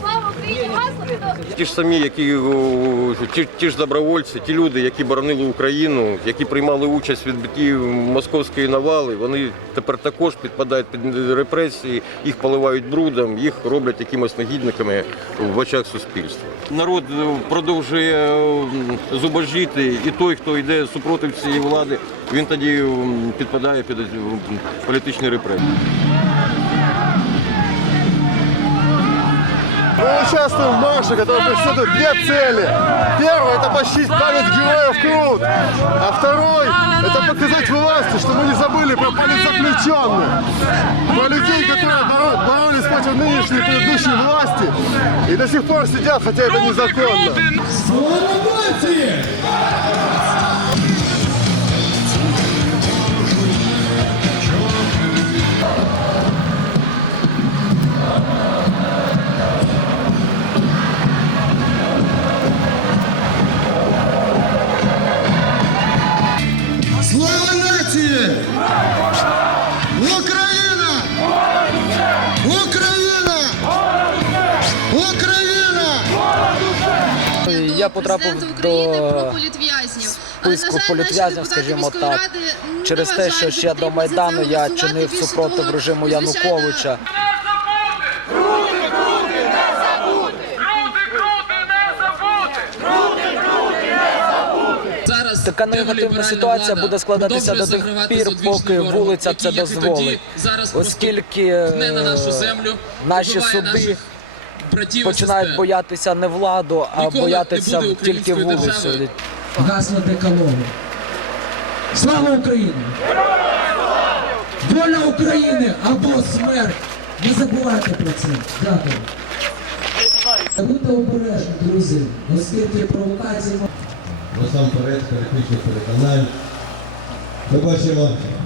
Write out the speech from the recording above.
Слава Україні! Ті ж самі, які ті, ті ж добровольці, ті люди, які боронили Україну, які приймали участь в відбитті московської навали, вони тепер також підпадають під репресії, їх поливають брудом, їх роблять якимось негідниками в очах суспільства. Народ е, продовжує е, зубожіти, і той, хто йде супротив цієї влади, він тоді підпадає під е, політичні репресії. Участвуем в марше, который преследует две цели. Первое – это почтить память героев Крут. А второй – это показать власти, что мы не забыли про политзаключенных. Про людей, которые боро- боролись против нынешней предыдущей власти и до сих пор сидят, хотя это незаконно. Слава нації! Слава нації! Україна! Україна! Україна! Я потрапив до про політв'язнів. Але, списку політв'язнів, скажімо так. Через те, що ще до Майдану я чинив супротив режиму Януковича. Така негативна ситуація буде складатися до тих пір, поки вулиця це дозволить. зараз Оскільки землю, наші суди починають боятися не владу, а боятися тільки вулицю. Гасло декалогу. Слава Україні! Воля України або смерть! Не забувайте про це. Дякую. Будьте обережні, друзі, оскільки провокації насамперед політичних переконань. Ми бачимо